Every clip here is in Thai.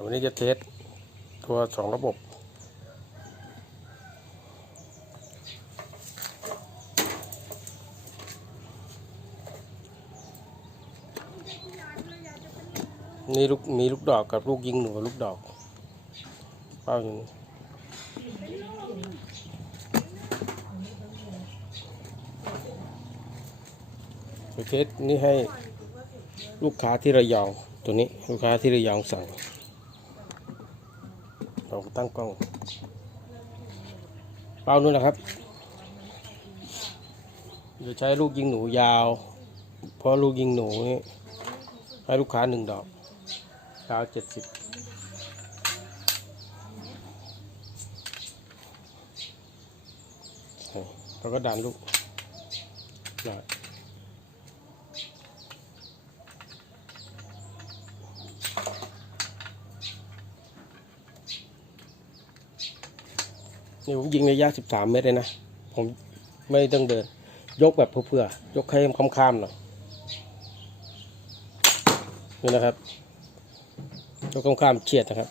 ดี๋ยววันนี้จะเทสตัวสองระบบ นี่ลูกมีลูกดอกกับลูกยิงหนูลูกดอกเป้าอยู่นี่ไปเทสนี่ให้ลูกค้าที่ระยองตัวนี้ลูกค้าที่ระยองสั่ง เราตั้งกล้อง เป้านู่นนะครับจะใช้ลูกยิงหนูยาว เพราะลูกยิงหนูนี่ให้ลูกค้าหนึ่งดอกยาวเจ็ดสิบแล้วก็ดันลูกนะ นี่ผมยิงระยะสิบสามเมตรเลยนะ ผมไม่ต้องเดิน ยกแบบเพื่อๆยกให้ค้ำๆหน่อยนี่นะครับยกข้ามๆเฉียดนะครับ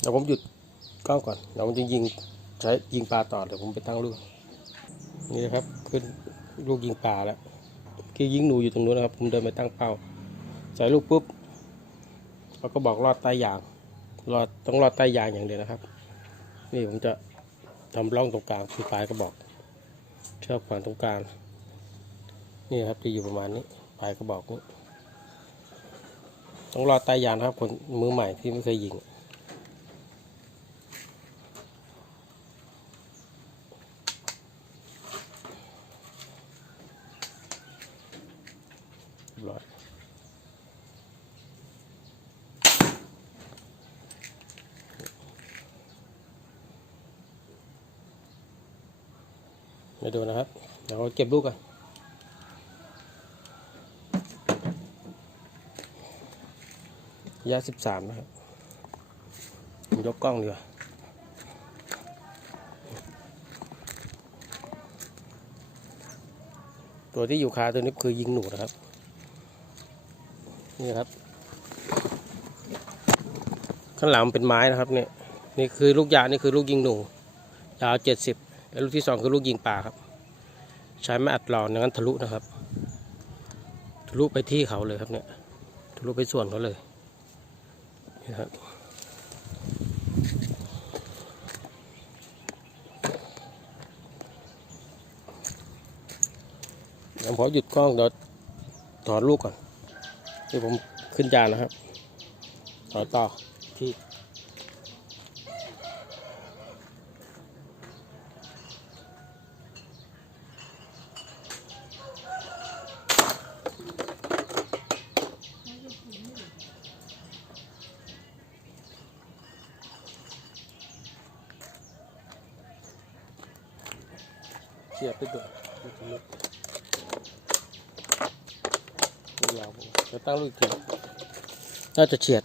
เดี๋ยวผมหยุดกล้องก่อนเดี๋ยวผมจะยิงใช้ยิงปลาต่อเดี๋ยวผมไปตั้งลูกนี่นะครับขึ้นลูกยิงปลาแล้วคือยิงหนูอยู่ตรงนู้นนะครับ ผมเดินไปตั้งเป้าใส่ลูกปุ๊บ เขาก็บอกรอดใต้ยางรอดต้องรอดใต้ยางอย่างเดียวนะครับ นี่ผมจะทำร่องตรงกลางคือปลายก็บอกเชือกขวานตรงกลางนี่ครับจะอยู่ประมาณนี้ปลายกระบอกนี้ต้องรอใต้ยานครับคนมือใหม่ที่ไม่เคยยิงเรียบร้อย มาดูนะครับ เดี๋ยวเราเก็บลูกกันยะสิบสามนะครับผมยกกล้องดีกว่าตัวที่อยู่คาตัวนี้คือยิงหนูนะครับ นี่ครับ ข้างหลังเป็นไม้นะครับเนี่ยนี่คือลูกยานี่คือลูกยิงหนูยาวเจ็ดสิบ แล้วลูกที่สองคือลูกยิงป่าครับ ใช้ไม้อัดหล่ออย่างนั้นทะลุนะครับ ทะลุไปที่เขาเลยครับเนี่ย ทะลุไปส่วนเขาเลยนะครับเดี๋ยวผมหยุดกล้องเดี๋ยวถอดลูกก่อนที่ผมขึ้นจานนะครับถอดต่อที่ เสียบไปด้วยดูตรงนี้ไม่ยาวจะตั้งลูกอีกทีน่าจะเฉียด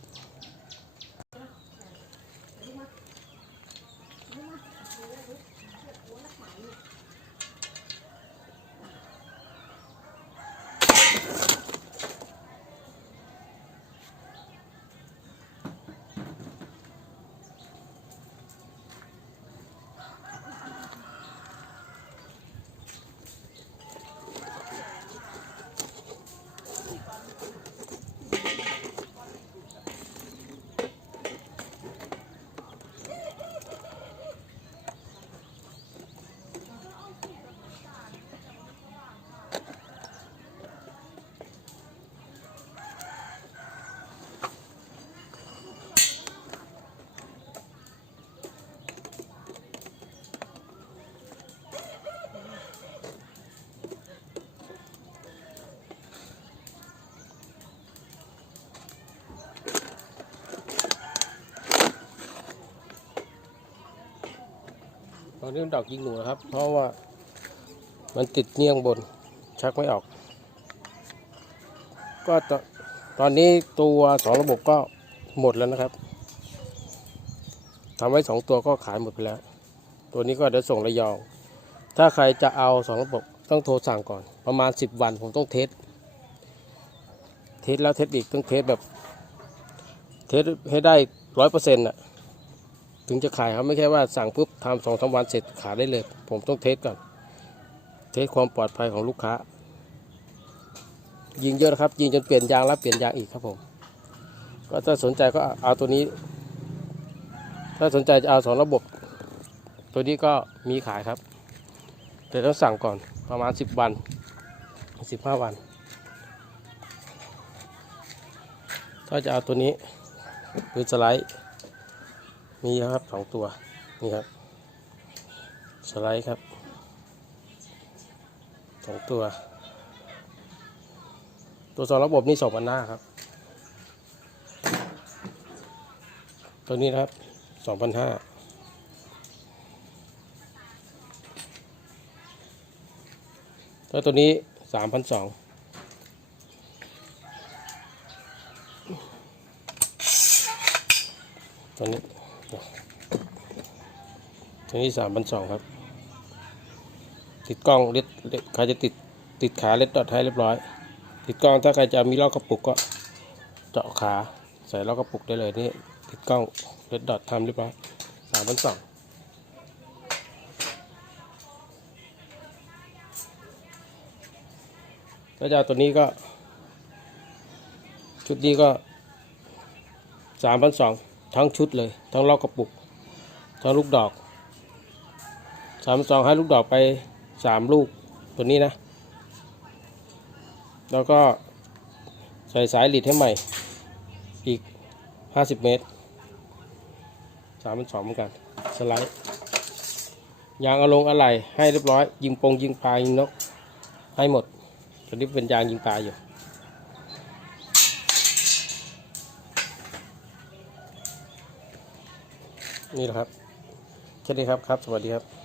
ตอนนี้ดอกยิงหนูนะครับ เพราะว่ามันติดเนียงบน ชักไม่ออก ก็ตอนนี้ตัวสองระบบก็หมดแล้วนะครับทำไว้สองตัวก็ขายหมดไปแล้ว ตัวนี้ก็เดี๋ยวส่งระยอง ถ้าใครจะเอาสองระบบต้องโทรสั่งก่อน ประมาณ10วันผมต้องเทส เทสแล้วเทสอีกต้องเทสแบบ เทสให้ได้ร้อยเปอร์เซ็นต์อะ ถึงจะขายครับไม่ใช่ว่าสั่งปุ๊บทำสองสามวันเสร็จขายได้เลย ผมต้องเทสก่อน เทสความปลอดภัยของลูกค้า ยิงเยอะนะครับ ยิงจนเปลี่ยนยางแล้วเปลี่ยนยางอีกครับผม ก็ถ้าสนใจก็เอาตัวนี้ ถ้าสนใจจะเอาสองระบบ ตัวนี้ก็มีขายครับ แต่ต้องสั่งก่อนประมาณ 10 วัน 15 วัน ถ้าจะเอาตัวนี้ปืนสไลด์ มีครับสองตัว นี่ครับ สไลด์ครับสองตัว ตัวสองระบบนี่สองพันหน้าครับ ตัวนี้นะครับสองพันห้าแล้วตัวนี้สามพันสองตัวนี้ ตัวนี้สามพันสองครับ ติดกล้องเล็ดใครจะติดติดขาเล็ดดอทให้เรียบร้อย ติดกล้องถ้าใครจะมีลอกกระปุกก็เจาะขาใส่ลอกกระปุกได้เลยนี่ติดกล้องเล็ดดอททำเรียบร้อยสามพันสองถ้าจะตัวนี้ก็ ชุดนี้ก็สามพันสอง ทั้งชุดเลย ทั้งลอกกระปุก ทั้งลูกดอกสามสองให้ลูกดอกไปสามลูกตัวนี้นะ แล้วก็ใส่สายหลีดให้ใหม่ อีก50เมตรสามพันสองเหมือนกัน สไลด์ยางอาลงอะไหล่ให้เรียบร้อย ยิงปงยิงปลายิงนก ให้หมดตัวนี้เป็นยางยิงปลาอยู่ นี่แหละครับแค่นี้ครับครับ สวัสดีครับ